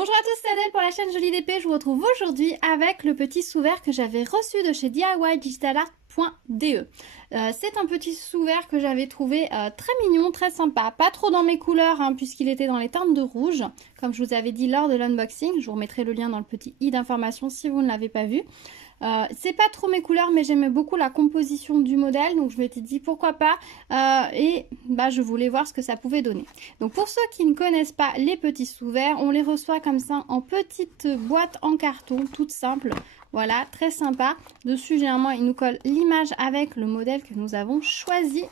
Bonjour à tous, c'est Adèle pour la chaîne Jolie d'épée. Je vous retrouve aujourd'hui avec le petit sous-verre que j'avais reçu de chez DIYDigitalArt.de. C'est un petit sous-verre que j'avais trouvé très mignon, très sympa. Pas trop dans mes couleurs hein, puisqu'il était dans les teintes de rouge, comme je vous avais dit lors de l'unboxing. Je vous remettrai le lien dans le petit i d'information si vous ne l'avez pas vu. C'est pas trop mes couleurs, mais j'aimais beaucoup la composition du modèle, donc je m'étais dit pourquoi pas, je voulais voir ce que ça pouvait donner. Donc pour ceux qui ne connaissent pas les petits sous-verres, on les reçoit comme ça en petite boîte en carton, toute simple. Voilà, très sympa. Dessus, généralement, il nous colle l'image avec le modèle que nous avons choisi.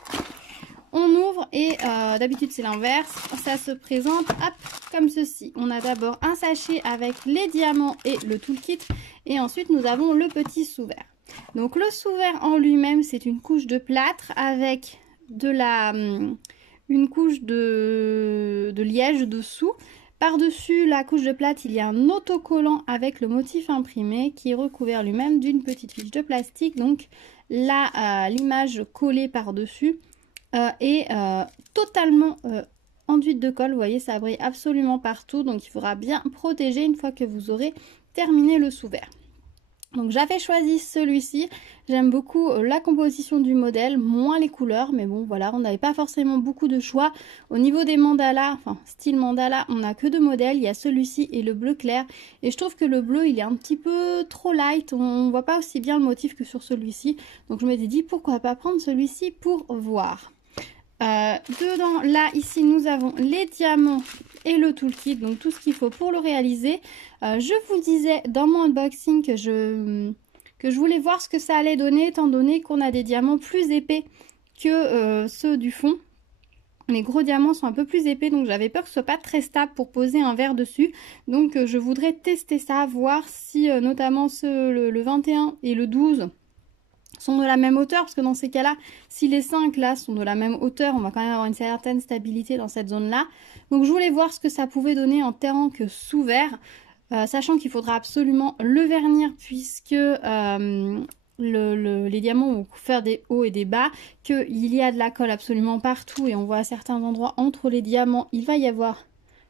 On ouvre et d'habitude c'est l'inverse, ça se présente hop, comme ceci. On a d'abord un sachet avec les diamants et le toolkit et ensuite nous avons le petit sous-verre. Donc le sous-verre en lui-même c'est une couche de plâtre avec une couche de liège dessous. Par-dessus la couche de plâtre, il y a un autocollant avec le motif imprimé qui est recouvert lui-même d'une petite fiche de plastique. Donc là, l'image collée par-dessus est totalement enduite de colle. Vous voyez, ça brille absolument partout. Donc il faudra bien protéger une fois que vous aurez terminé le sous-verre. Donc j'avais choisi celui-ci, j'aime beaucoup la composition du modèle, moins les couleurs, mais bon voilà, on n'avait pas forcément beaucoup de choix. Au niveau des mandalas, enfin style mandala, on n'a que deux modèles, il y a celui-ci et le bleu clair. Et je trouve que le bleu il est un petit peu trop light, on voit pas aussi bien le motif que sur celui-ci. Donc je m'étais dit pourquoi pas prendre celui-ci pour voir. Dedans, là, ici, nous avons les diamants et le toolkit, donc tout ce qu'il faut pour le réaliser. Je vous disais dans mon unboxing que je voulais voir ce que ça allait donner, étant donné qu'on a des diamants plus épais que ceux du fond. Les gros diamants sont un peu plus épais, donc j'avais peur que ce soit pas très stable pour poser un verre dessus. Donc je voudrais tester ça, voir si notamment le 21 et le 12... sont de la même hauteur, parce que dans ces cas-là, si les 5 là sont de la même hauteur, on va quand même avoir une certaine stabilité dans cette zone-là. Donc je voulais voir ce que ça pouvait donner en tant que sous-verre, sachant qu'il faudra absolument le vernir, puisque les diamants vont faire des hauts et des bas, qu'il y a de la colle absolument partout, et on voit à certains endroits entre les diamants, il va y avoir...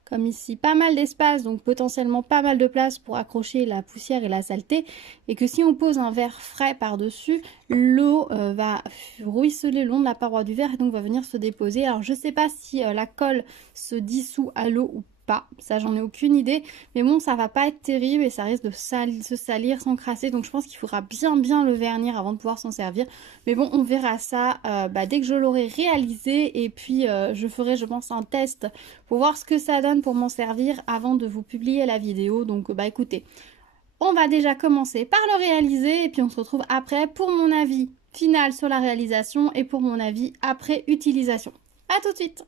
comme ici, pas mal d'espace, donc potentiellement pas mal de place pour accrocher la poussière et la saleté. Et que si on pose un verre frais par-dessus, l'eau va ruisseler le long de la paroi du verre et donc va venir se déposer. Alors je sais pas si la colle se dissout à l'eau ou pas, ça j'en ai aucune idée. Mais bon, ça va pas être terrible et ça risque de se salir, s'encrasser. Donc je pense qu'il faudra bien le vernir avant de pouvoir s'en servir. Mais bon, on verra ça dès que je l'aurai réalisé. Et puis je ferai, je pense, un test pour voir ce que ça donne pour m'en servir avant de vous publier la vidéo. Donc écoutez, on va déjà commencer par le réaliser et puis on se retrouve après pour mon avis final sur la réalisation et pour mon avis après utilisation. À tout de suite.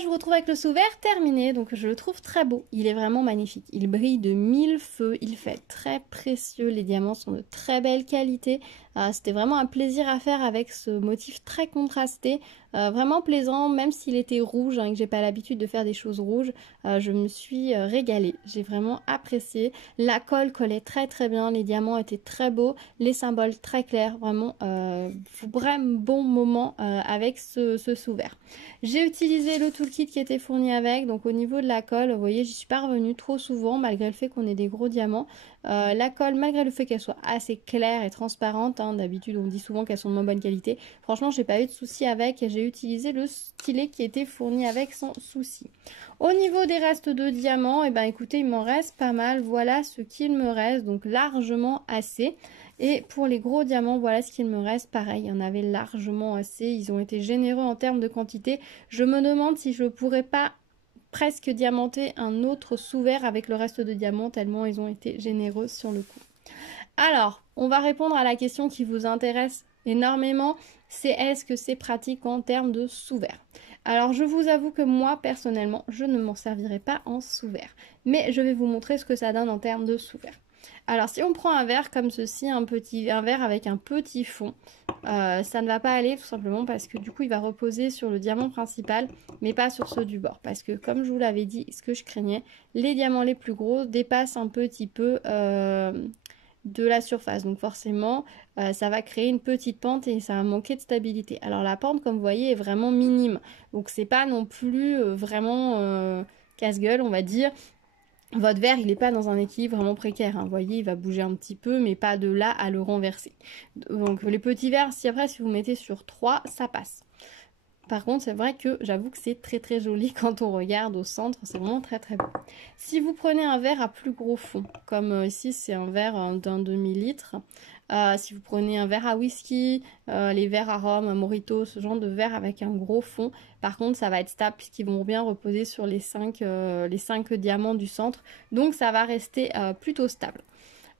Je vous retrouve avec le sous-verre terminé, donc je le trouve très beau, il est vraiment magnifique, il brille de mille feux, il fait très précieux, les diamants sont de très belle qualité, c'était vraiment un plaisir à faire avec ce motif très contrasté, vraiment plaisant, même s'il était rouge et que j'ai pas l'habitude de faire des choses rouges, je me suis régalée, j'ai vraiment apprécié, la colle collait très bien, les diamants étaient très beaux, les symboles très clairs, vraiment bon moment avec ce sous-verre. J'ai utilisé le toolkit qui était fourni avec, donc au niveau de la colle, vous voyez, j'y suis pas revenue trop souvent malgré le fait qu'on ait des gros diamants. La colle, malgré le fait qu'elle soit assez claire et transparente, hein, d'habitude on dit souvent qu'elles sont de moins bonne qualité, franchement j'ai pas eu de souci avec, j'ai utilisé le stylet qui était fourni avec sans souci. Au niveau des restes de diamants, écoutez, il m'en reste pas mal, voilà ce qu'il me reste, donc largement assez. Et pour les gros diamants, voilà ce qu'il me reste. Pareil, il y en avait largement assez. Ils ont été généreux en termes de quantité. Je me demande si je pourrais pas presque diamanter un autre sous-verre avec le reste de diamants, tellement ils ont été généreux sur le coup. Alors, on va répondre à la question qui vous intéresse énormément. c'est est-ce que c'est pratique en termes de sous-verre. Alors je vous avoue que moi personnellement je ne m'en servirai pas en sous-verre, mais je vais vous montrer ce que ça donne en termes de sous-verre. Alors si on prend un verre comme ceci, un verre avec un petit fond, ça ne va pas aller tout simplement parce que du coup il va reposer sur le diamant principal mais pas sur ceux du bord, parce que comme je vous l'avais dit, ce que je craignais, les diamants les plus gros dépassent un petit peu de la surface, donc forcément ça va créer une petite pente et ça va manquer de stabilité. Alors la pente, comme vous voyez, est vraiment minime, donc c'est pas non plus vraiment casse-gueule, on va dire. Votre verre, il n'est pas dans un équilibre vraiment précaire, hein. Vous voyez, il va bouger un petit peu, mais pas de là à le renverser. Donc les petits verres, si vous mettez sur 3, ça passe. Par contre, c'est vrai que j'avoue que c'est très très joli quand on regarde au centre, c'est vraiment très très beau. Si vous prenez un verre à plus gros fond, comme ici c'est un verre d'un demi-litre, si vous prenez un verre à whisky, les verres à rhum, à mojito, ce genre de verre avec un gros fond, par contre ça va être stable puisqu'ils vont bien reposer sur les 5 diamants du centre, donc ça va rester plutôt stable.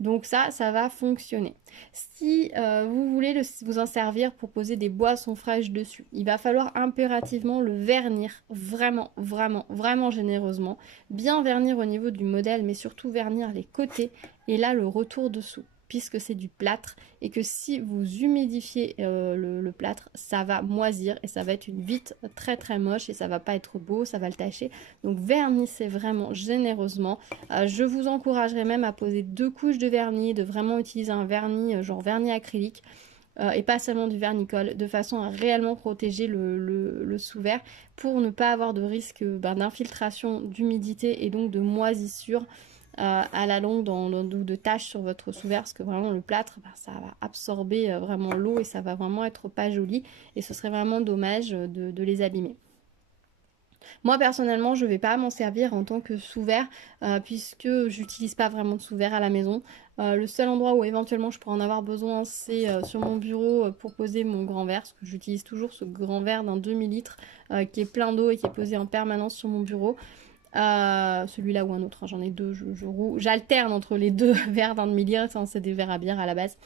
Donc ça va fonctionner. Si vous voulez vous en servir pour poser des boissons fraîches dessus, il va falloir impérativement le vernir vraiment, vraiment, vraiment généreusement. Bien vernir au niveau du modèle, mais surtout vernir les côtés et là le retour dessous, puisque c'est du plâtre et que si vous humidifiez le plâtre, ça va moisir et ça va être une vitre très très moche et ça va pas être beau, ça va le tacher. Donc vernissez vraiment généreusement. Je vous encouragerais même à poser 2 couches de vernis, de vraiment utiliser un vernis genre vernis acrylique. Et pas seulement du vernicole, de façon à réellement protéger le sous-verre pour ne pas avoir de risque d'infiltration d'humidité et donc de moisissure à la longue ou de taches sur votre sous-verre, parce que vraiment le plâtre, ça va absorber vraiment l'eau et ça va vraiment être pas joli et ce serait vraiment dommage de les abîmer. Moi personnellement je ne vais pas m'en servir en tant que sous-verre puisque j'utilise pas vraiment de sous-verre à la maison. Le seul endroit où éventuellement je pourrais en avoir besoin c'est sur mon bureau pour poser mon grand verre, parce que j'utilise toujours ce grand verre d'un demi-litre qui est plein d'eau et qui est posé en permanence sur mon bureau. Celui-là ou un autre, hein, j'en ai deux, j'alterne entre les deux verres d'un demi-litre, hein, c'est des verres à bière à la base.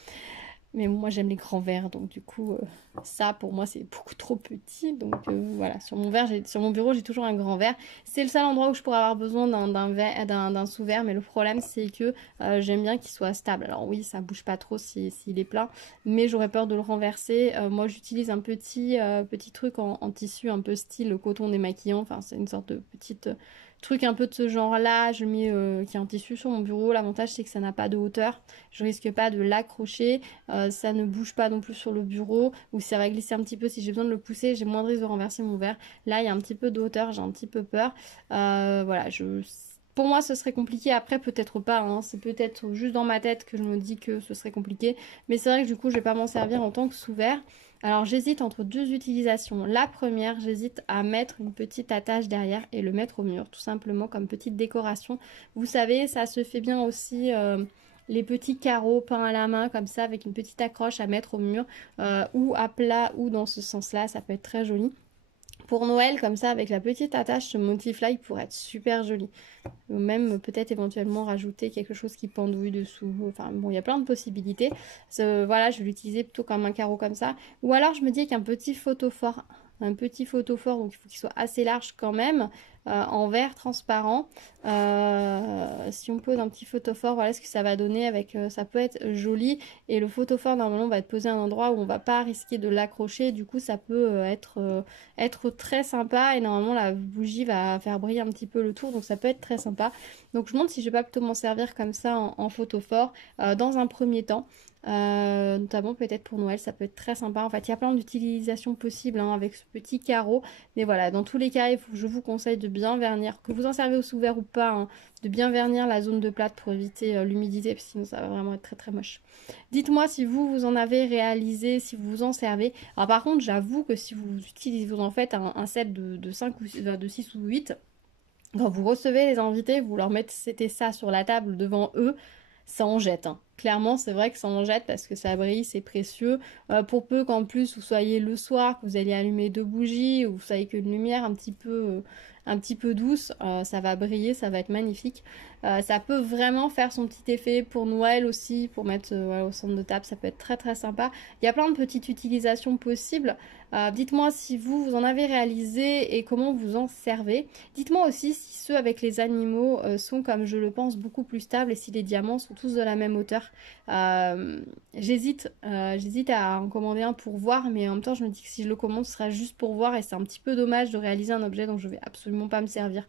Mais moi j'aime les grands verres, donc du coup ça pour moi c'est beaucoup trop petit. Donc voilà, sur mon bureau j'ai toujours un grand verre. C'est le seul endroit où je pourrais avoir besoin d'un sous-verre, mais le problème c'est que j'aime bien qu'il soit stable. Alors oui, ça bouge pas trop s'il est plein, mais j'aurais peur de le renverser. Moi j'utilise un petit truc en tissu un peu style coton démaquillant, enfin c'est une sorte de petite truc un peu de ce genre là, je mets qui est en tissu sur mon bureau. L'avantage c'est que ça n'a pas de hauteur, je risque pas de l'accrocher, ça ne bouge pas non plus sur le bureau, ou ça va glisser un petit peu si j'ai besoin de le pousser, j'ai moins de risque de renverser mon verre. Là il y a un petit peu de hauteur, j'ai un petit peu peur. Voilà, pour moi ce serait compliqué, après peut-être pas, hein. C'est peut-être juste dans ma tête que je me dis que ce serait compliqué, mais c'est vrai que du coup je vais pas m'en servir en tant que sous-verre. Alors j'hésite entre 2 utilisations. La première, j'hésite à mettre une petite attache derrière et le mettre au mur, tout simplement comme petite décoration. Vous savez, ça se fait bien aussi les petits carreaux peints à la main comme ça avec une petite accroche à mettre au mur ou à plat ou dans ce sens-là, ça peut être très joli. Pour Noël, comme ça, avec la petite attache, ce motif-là, il pourrait être super joli. Ou même peut-être éventuellement rajouter quelque chose qui pendouille dessous. Enfin bon, il y a plein de possibilités. Voilà, je vais l'utiliser plutôt comme un carreau comme ça. Ou alors je me dis qu'un petit photophore, donc il faut qu'il soit assez large quand même, en verre transparent. Si on pose un petit photophore, voilà ce que ça va donner avec, ça peut être joli. Et le photophore normalement va être posé à un endroit où on va pas risquer de l'accrocher. Du coup ça peut être très sympa et normalement la bougie va faire briller un petit peu le tour, donc ça peut être très sympa. Donc je me demande si je vais pas plutôt m'en servir comme ça en photophore dans un premier temps. Notamment peut-être pour Noël, ça peut être très sympa. En fait, il y a plein d'utilisations possibles hein, avec ce petit carreau. Mais voilà, dans tous les cas, je vous conseille de bien vernir, que vous en servez au sous-verre ou pas, hein, de bien vernir la zone de plâtre pour éviter l'humidité, parce que sinon ça va vraiment être très très moche. Dites-moi si vous en avez réalisé, si vous vous en servez. Alors par contre, j'avoue que si vous en faites un set de 5 ou de 6 ou 8, quand vous recevez les invités, vous leur mettez ça sur la table devant eux, ça en jette. Hein. Clairement, c'est vrai que ça en jette parce que ça brille, c'est précieux. Pour peu qu'en plus vous soyez le soir, que vous allez allumer 2 bougies, ou vous savez qu'une lumière un petit peu un petit peu douce, ça va briller, ça va être magnifique. Ça peut vraiment faire son petit effet pour Noël aussi, pour mettre voilà, au centre de table, ça peut être très très sympa. Il y a plein de petites utilisations possibles. Dites-moi si vous en avez réalisé et comment vous en servez. Dites-moi aussi si ceux avec les animaux sont, comme je le pense, beaucoup plus stables et si les diamants sont tous de la même hauteur. J'hésite à en commander un pour voir, mais en même temps je me dis que si je le commande ce sera juste pour voir et c'est un petit peu dommage de réaliser un objet dont je vais absolument pas me servir.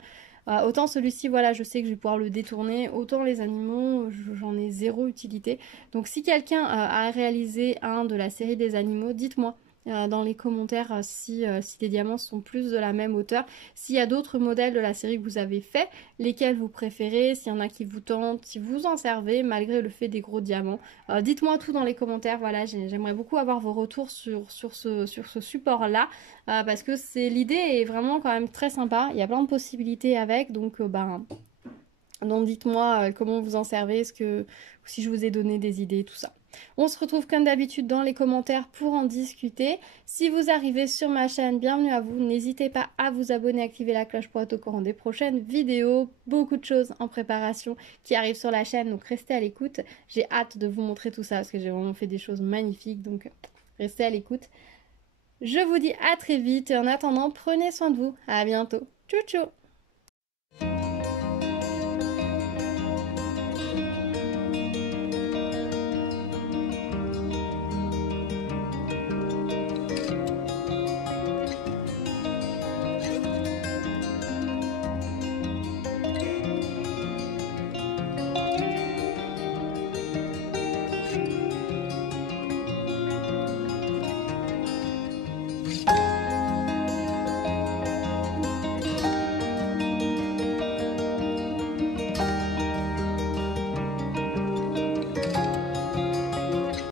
Autant celui-ci, voilà, je sais que je vais pouvoir le détourner, autant les animaux, j'en ai zéro utilité. Donc si quelqu'un a réalisé un de la série des animaux, dites-moi dans les commentaires si les diamants sont plus de la même hauteur. S'il y a d'autres modèles de la série que vous avez fait, lesquels vous préférez, s'il y en a qui vous tentent, si vous en servez malgré le fait des gros diamants. Dites-moi tout dans les commentaires, voilà, j'aimerais beaucoup avoir vos retours sur ce support-là, parce que l'idée est vraiment quand même très sympa, il y a plein de possibilités avec, donc donc dites-moi comment vous en servez, si je vous ai donné des idées, tout ça. On se retrouve comme d'habitude dans les commentaires pour en discuter. Si vous arrivez sur ma chaîne, bienvenue à vous. N'hésitez pas à vous abonner, activer la cloche pour être au courant des prochaines vidéos. Beaucoup de choses en préparation qui arrivent sur la chaîne, donc restez à l'écoute. J'ai hâte de vous montrer tout ça parce que j'ai vraiment fait des choses magnifiques, donc restez à l'écoute. Je vous dis à très vite et en attendant, prenez soin de vous. À bientôt. Tchou tchou.